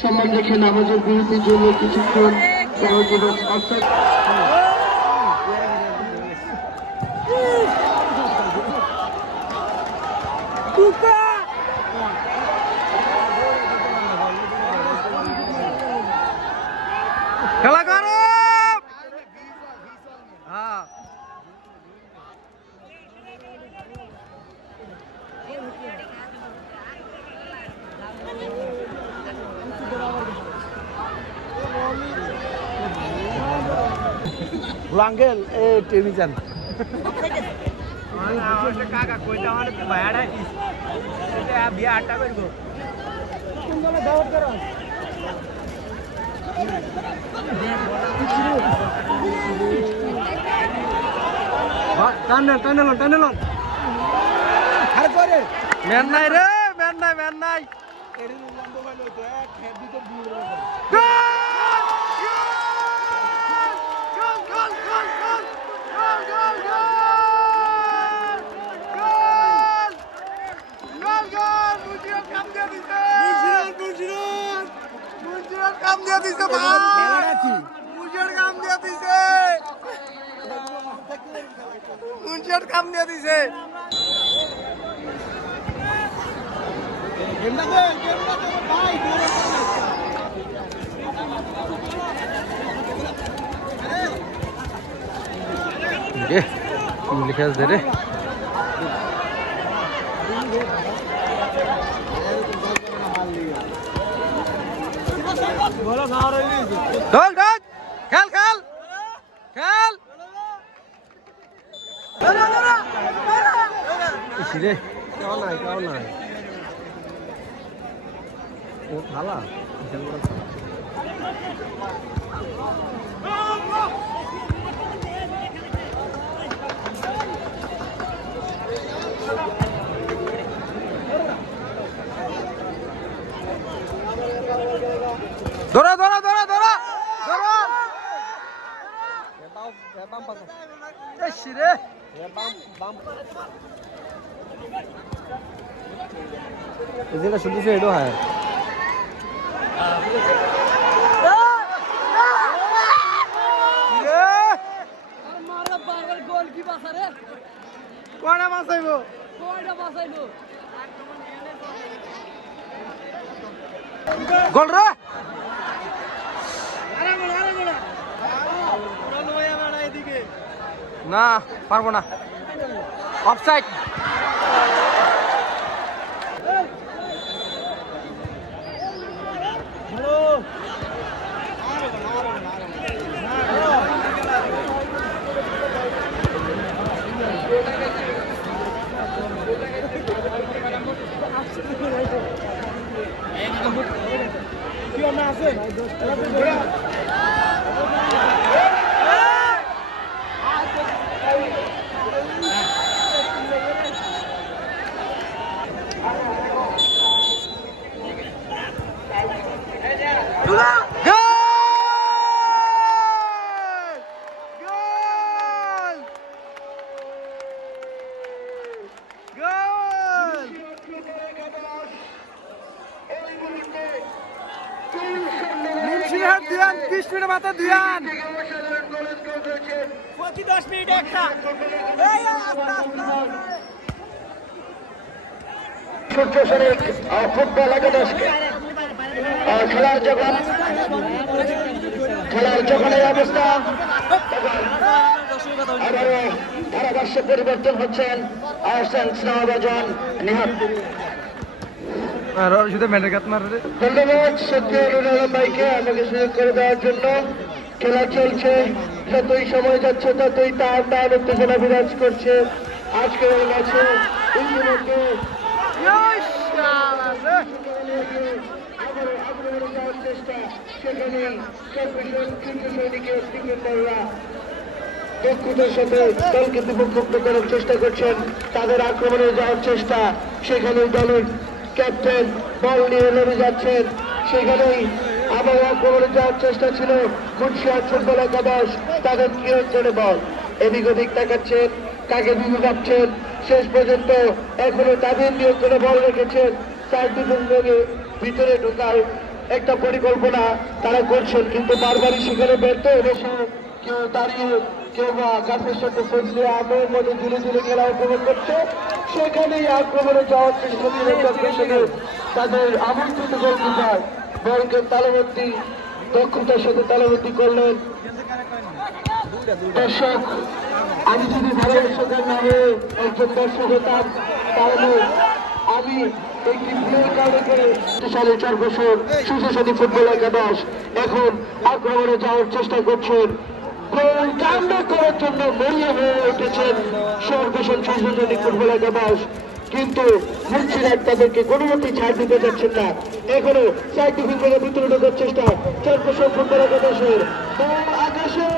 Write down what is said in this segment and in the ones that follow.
সম্মান রেখে নামাজের বিরতির জন্য কিছুক্ষণ সহযোগিতা অর্থাৎ খেলা করো হ্যাঁ আঙ্কেল এ আটটা করব টানেল টানেল টানেল। আরে করে ম্যান নাই রে ম্যান নাই ম্যান নাই। কাম দিয়ে দিছে ভাই মুজিয়ার কাম দিয়ে দিছে মুজিয়ার কাম দিয়ে দিছে কে? কি লিখে আছে রে। ঢোল ঢোল খেল খেল। খেল। রে। কেউ নাই কেউ নাই ধরো ধরো ধরো ধরো। ধরো। যেটা শুনতেছে এটাও হয়। রে মারা বারবার গোল কি বাসা রে কোনা মাসাইবো কয়টা বাসাইলো গোল রে। না পারব না। অফসাইড গোল প্রতি দশ মিনিট একটা। সূর্য ফুটবল খেলার যখন খেলার যখন এই অবস্থা আবারও ধারাভাষ্য পরিবর্তন হচ্ছেন আহসান স্নেহভাজন নিহাত। আর শুধু মেনের কাত মারে ধন্যবাদ আলম ভাইকে আমাকে সুযোগ করে দেওয়ার জন্য। খেলা চলছে। যতই সময় যাচ্ছে, ততই তার তার উত্তেজনা বিরাজ করছে। আজকের এই ম্যাচে ইতিমধ্যে আবারও আগ্রহী যাওয়ার চেষ্টা সেখানে চব্বিশ তৃতীয় সৈনিকের ডিফেন্ডাররা দক্ষতার সাথে দলকে বিপক্ষুব্ধ করার চেষ্টা করছেন। তাদের আক্রমণে যাওয়ার চেষ্টা। সেখানে দলের ক্যাপ্টেন বল নিয়ে লড়ে যাচ্ছেন। সেখানেই আবার আক্রমণে যাওয়ার চেষ্টা ছিল মুন্সিয়ার ফুটবল একাদশ তাদের নিয়ন্ত্রণে বল এদিক ওদিক তাকাচ্ছেন কাকে দিকে যাচ্ছেন শেষ পর্যন্ত এখনও তাদের নিয়ন্ত্রণে বল রেখেছেন। চার বিভাগে ভিতরে ঢোকার একটা পরিকল্পনা তারা করছেন, কিন্তু বারবারই সেখানে ব্যর্থ হয়েছে। কেউ দাঁড়িয়ে, কেউ বা আকাশের সাথে ফজলে আমের মধ্যে ঝুলে ঝুলে খেলা উপভোগ করছে। সেখানেই আক্রমণে যাওয়ার চেষ্টা তাদের আমন্ত্রিত গোলকিপার বলকে তালবন্দি, দক্ষতার সাথে তালবন্দি করলেন দর্শক, আমি যদি ভালোবাসকের নামে একজন দর্শক হতাম, তাহলে আমি চার বছর ফুটবল একাদশ এখন আক্রমণে যাওয়ার চেষ্টা করছেন। করার জন্য হয়ে সর্বশন সুশাসনী ফুটবল একাদশ। কিন্তু মুন্সিরাট তাদেরকে কোনো মতেই ছাড় দিতে যাচ্ছেন না। এখনও চারটি ফুটবলের ভিতরে ঢোকার চেষ্টা ফুটবল একাদশের বল আকাশে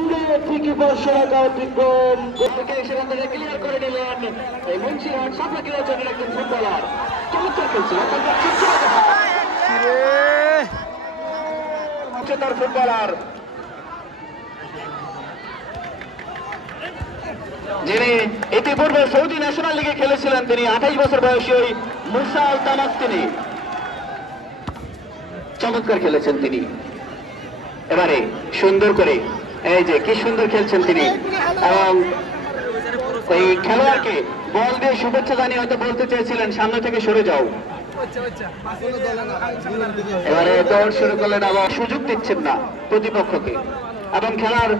উড়ে ঠিকই বর্ষা রাখা অতিক্রম গোলকে সেখান থেকে ক্লিয়ার করে নিলেন এই মুন্সিরাট সামনে ক্লিয়ার করেন একজন ফুটবলার। চমৎকার খেলছিল তার ফুটবলার যিনি ইতিপূর্বে সৌদি ন্যাশনাল লিগে খেলেছিলেন, তিনি আঠাইশ বছর বয়সী ওই মুসা আল তামাক তিনি। চমৎকার খেলেছেন তিনি। এবারে সুন্দর করে, এই যে কি সুন্দর খেলছেন তিনি। এবং ওই খেলোয়াড়কে বল দিয়ে শুভেচ্ছা জানিয়ে হয়তো বলতে চেয়েছিলেন, সামনে থেকে সরে যাও। এবারে দৌড় শুরু করলেন, আবার সুযোগ দিচ্ছেন না প্রতিপক্ষকে। এবং খেলার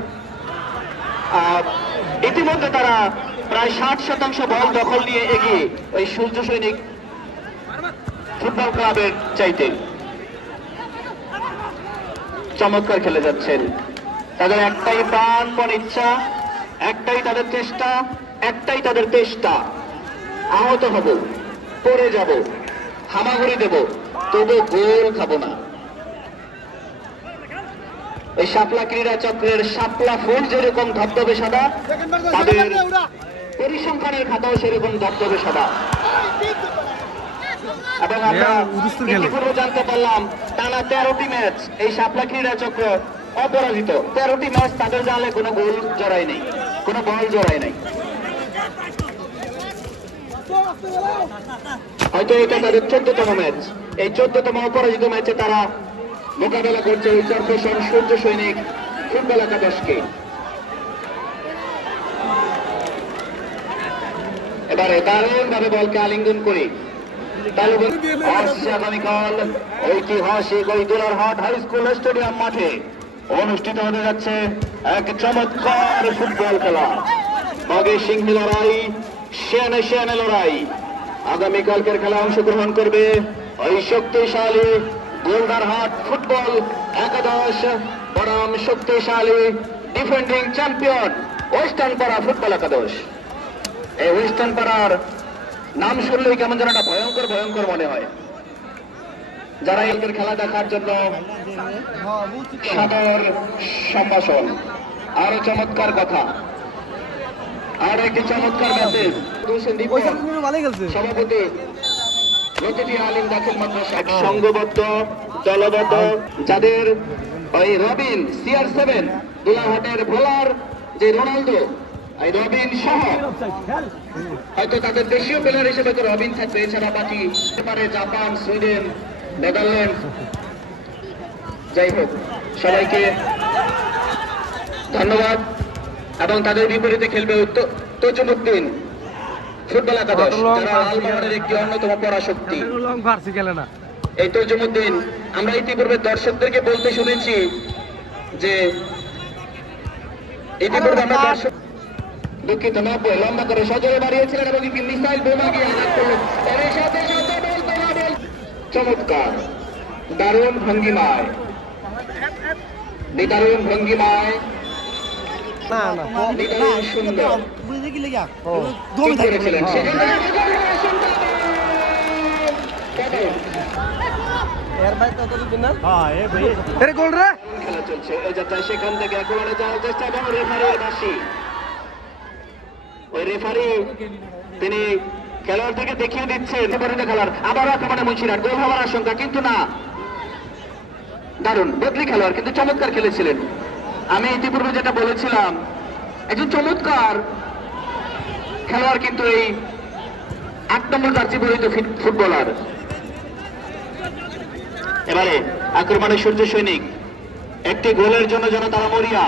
ইতিমধ্যে তারা প্রায় ষাট শতাংশ বল দখল নিয়ে এগিয়ে ওই সূর্য সৈনিক ফুটবল ক্লাবের চাইতে চমৎকার খেলে যাচ্ছেন। তাদের একটাই প্রাণপণ ইচ্ছা, একটাই তাদের চেষ্টা, একটাই তাদের চেষ্টা আহত হব, পড়ে যাব, হামাগুড়ি দেব, তবু গোল খাব না। এই শাপলা ক্রীড়া চক্রের শাপলা ফুল যেরকম ধবধবে সাদা তাদের পরিসংখ্যানের খাতাও সেরকম ধবধবে সাদা। এবং আমরা ইতিপূর্বে জানতে পারলাম টানা তেরোটি ম্যাচ এই শাপলা ক্রীড়া চক্র অপরাজিত। তেরোটি ম্যাচ তাদের জালে কোনো গোল জড়াই নেই কোনো বল জড়াই নাই। হয়তো এটা তাদের চোদ্দতম ম্যাচ। এই চোদ্দতম অপরাজিত ম্যাচে তারা মোকাবেলা করছে ওই চর্পসন সূর্য সৈনিক ফুটবল একাদশকে। এবারে দারুণ ভাবে বলকে আলিঙ্গন করে। অনুষ্ঠিত যাচ্ছে এক চমৎকার ফুটবল খেলা। লড়াই শেয়ানে শেয়ানে লড়াই। আগামীকালকের খেলা অংশগ্রহণ করবে ওই শক্তিশালী গোলদারহাট ফুটবল একাদশ বনাম শক্তিশালী ডিফেন্ডিং চ্যাম্পিয়ন ওয়েস্টার্ন পাড়া ফুটবল একাদশ। এই ওয়েস্টার্ন পাড়ার নাম শুনলেই কেমন যেন একটা ভয়ঙ্কর ভয়ঙ্কর মনে হয়। যারা এদের খেলা দেখার জন্য সাদর সম্ভাষণ। আরও চমৎকার কথা। আর একটি চমৎকার মেসেজ সভাপতি এক সংঘবদ্ধ দলবদ্ধ যাদের ওই রবিন সিআর সেভেন দুলাহাটের বোলার যে রোনালদো এই রবিন সহ। হয়তো তাদের দেশীয় প্লেয়ার হিসেবে তো রবিন থাকবে এছাড়া বাকি পারে জাপান সুইডেন নেদারল্যান্ড যাই হোক সবাইকে ধন্যবাদ এবং তাদের বিপরীতে খেলবে তজুমুদ্দিন। ফুটবল একাদশ যারা একটি অন্যতম পরাশক্তি। এই তর্জমুদ্দিন আমরা ইতিপূর্বে দর্শকদেরকে বলতে শুনেছি যে ইতিপূর্বে আমরা দর্শক দুঃখিত নব্বই লম্বা করে সজরে বাড়িয়েছিলেন এবং একটি মিসাইল বোমা গিয়ে আঘাত করলেন। এর সাথে সাথে চমৎকার। দারুণ ভঙ্গিমায়। নিদারুণ ভঙ্গিমায় না না। বুঝে থেকে। কদম। এর ভাই তো তো না? হ্যাঁ এ ভাই। এরে গোল রে। খেলা চলছে। এই যাত্রায় সেখান থেকে একেবারে যাওয়ার চেষ্টা এবং রেফারির বাসি ওই রেফারি তিনি খেলোয়াড় থেকে দেখিয়ে দিচ্ছেন। খেলার আবার আক্রমণে মুন্সিরাট গোল হওয়ার আশঙ্কা কিন্তু না। দারুণ। বদলি খেলোয়াড় কিন্তু চমৎকার খেলেছিলেন। আমি ইতিপূর্বে যেটা বলেছিলাম, একজন চমৎকার খেলোয়াড় কিন্তু এই আট নম্বর জার্সি পরিহিত ফুটবলার। এবারে আক্রমণে সূর্য সৈনিক, একটি গোলের জন্য যেন তারা মরিয়া।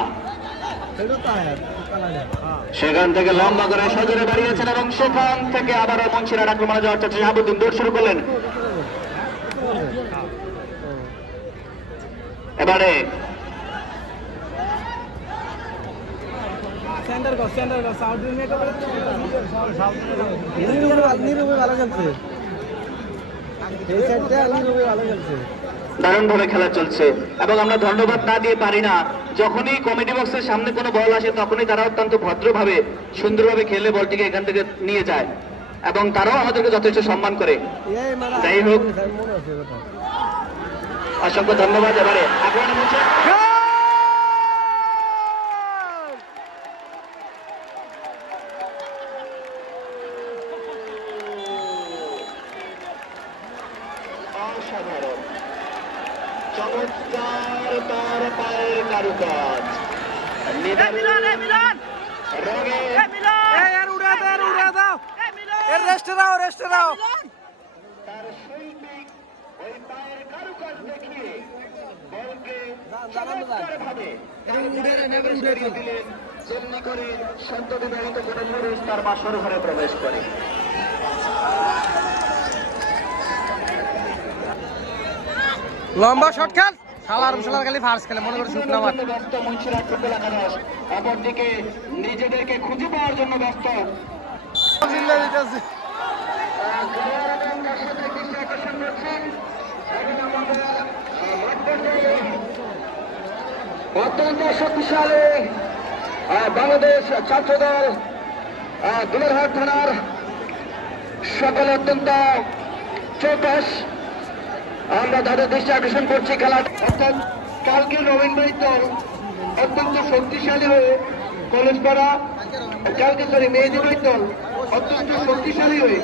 সেখান থেকে লম্বা করে সজরে বাড়িয়েছেন এবং সেখান থেকে আবারও মঞ্চিরার আক্রমণে যাওয়ার চেষ্টা, শাহাবুদ্দিন দৌড় শুরু করলেন। এবারে centre go centre go South India কে নিরুবে ভালো খেলছে। এই সাইডটা নিরুবে ভালো খেলছে। দারুণ ভাবে খেলা চলছে। এবং আমরা ধন্যবাদ না দিয়ে পারি না যখনই কমেডি বক্সের সামনে কোনো বল আসে তখনই তারা অত্যন্ত ভদ্রভাবে সুন্দরভাবে খেলে বলটিকে এখান থেকে নিয়ে যায়। এবং তারাও আমাদেরকে যথেষ্ট সম্মান করে। যাই হোক। অসংখ্য ধন্যবাদ এবারে আক্রমণে বলছে অসাধারণ চমৎকার তার পায়ের কারুকাজ রঙে এই আর উড়া দাও আর উড়া দাও এর রেস্ট দাও রেস্ট দাও। তার শৈল্পিক ওই পায়ের কারুকাজ দেখিয়ে বলকে চমৎকারভাবে তার জায়গায় সরিয়ে দিলেন। যেমনি করে সদ্য বিবাহিত কোনো পুরুষ তার বাসর ঘরে প্রবেশ করে। লম্বা শট খেল। শালার শালার খালি ফার্স্ট খেলে মনে করে শুট না মার। ব্যস্ত ফুটবল একাদশ অপরদিকে নিজেদেরকে খুঁজে পাওয়ার জন্য ব্যস্ত অত্যন্ত শক্তিশালী বাংলাদেশ ছাত্রদল দুলেরহাট থানার সকল অত্যন্ত চৌকস। আমরা তাদের দৃষ্টি আকর্ষণ করছি, খেলা অর্থাৎ কালকে ভাই দল অত্যন্ত শক্তিশালী হয়ে কলেজ পাড়া কালকে সরি মেহেদি ভাই দল অত্যন্ত শক্তিশালী হয়ে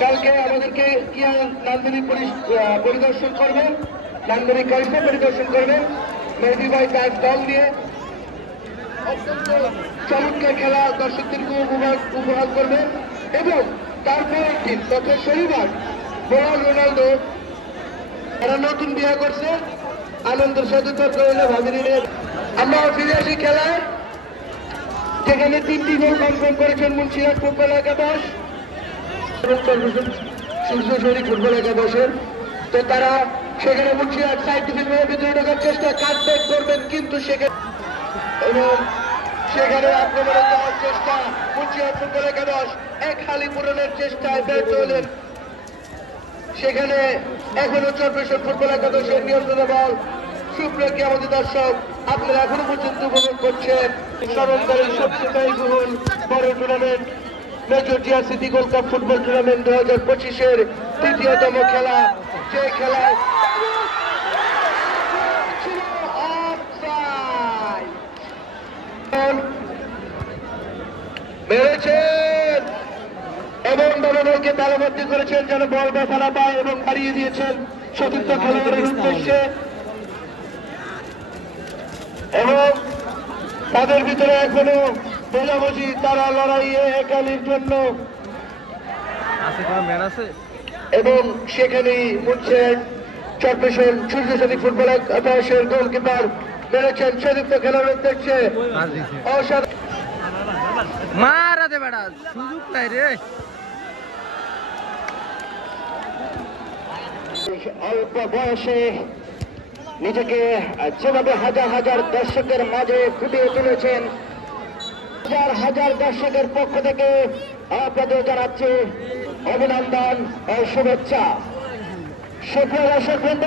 কালকে আমাদেরকে কিয়া নান্দনী পরিদর্শন করবে। নান্দনী কারিফা পরিদর্শন করবে। মেহেদি ভাই তার দল নিয়ে অত্যন্ত চমৎকার খেলা দর্শকদেরকে উপভোগ উপহার করবে এবং তারপরের দিন তথা শনিবার, বোলার রোনাল্ডো এরা নতুন বিয়ে করছে। আনন্দ সাথে তর্ক হইলে ভাবিনের আমরা ফিরে আসি খেলায়। যেখানে তিনটি গোল কনফার্ম করেছেন মুন্সিরাট ফুটবল একাদশ। চন্দ্রসূর্য সূর্যশরী ফুটবল একাদশের। তো তারা সেখানে মুন্সিরাট সাইন্টিফিক ভাবে ভিতরে ঢোকার চেষ্টা কাটব্যাক করবেন, কিন্তু সেখানে এবং সেখানে আক্রমণে যাওয়ার চেষ্টা মুন্সিরাট ফুটবল একাদশ। এক হালি পূরণের চেষ্টায় ব্যর্থ হলেন। সেখানে এখনও চব্বিশের ফুটবল একাদশের নিয়ন্ত্রণে বল। সুপ্রকি আমাদের দর্শক আপনারা এখনও পর্যন্ত উপভোগ করছেন স্মরণকারী সবচেয়ে ব্যয়বহুল বড় tournament major city gold cup football tournament দু হাজার পঁচিশের তৃতীয়তম খেলা। যে খেলায় এবং করেছেন, যেন বল ব্যথা না পায় এবং হারিয়ে দিয়েছেন সতীর্থ খেলোয়াড়ের উদ্দেশ্যে। এবং তাদের ভিতরে এখনও বোঝাবুঝি তারা লড়াইয়ে একালির জন্য। এবং সেখানেই মুন্সের চট্টগ্রাম সূর্যশনী ফুটবল একাদশের গোলকিপার মেরেছেন সতীর্থ খেলোয়াড়ের উদ্দেশ্যে মার দে বেটা সুযোগ নাই রে। অল্প বয়সে নিজেকে যেভাবে হাজার হাজার দর্শকের মাঝে ফুটিয়ে তুলেছেন, হাজার হাজার দর্শকের পক্ষ থেকে আপনাদের জানাচ্ছি অভিনন্দন ও শুভেচ্ছা। সুপ্রিয় দর্শক বৃন্দ,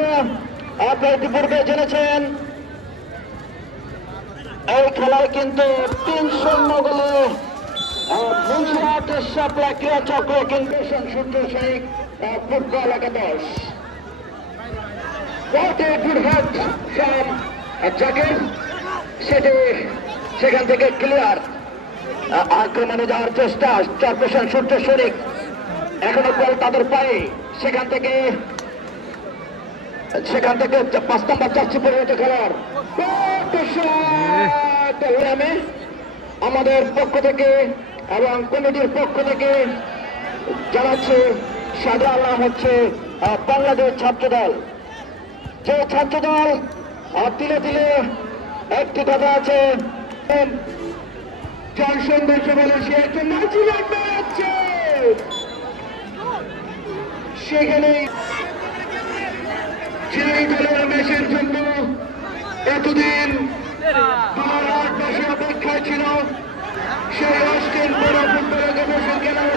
আপনারা ইতিপূর্বে জেনেছেন, এই খেলায় কিন্তু তিন শূন্য গোলে মুন্সিরাটের সাপলা ক্রীড়া চক্র কিন্তু ফুটবল একাদশ। Good hit from Jakir. সেটি সেখান থেকে ক্লিয়ার আক্রমণে যাওয়ার চেষ্টা চরপেশন সূর্য শরিক এখনও বল তাদের পায়ে সেখান থেকে সেখান থেকে পাঁচ নম্বর চারশি পরিণত খেলার আমাদের পক্ষ থেকে এবং কমিটির পক্ষ থেকে জানাচ্ছে সাদা আল্লাহ হচ্ছে বাংলাদেশ ছাত্রদল যে ছাত্রদল আর তিলে তিলে একটি কথা আছে। জনসন দেখে সেখানে সেই দলের মেশের জন্য এতদিন অপেক্ষায় ছিল, সেই অস্ট্রেল বড় ফুটবলের গবেষণ গেলাম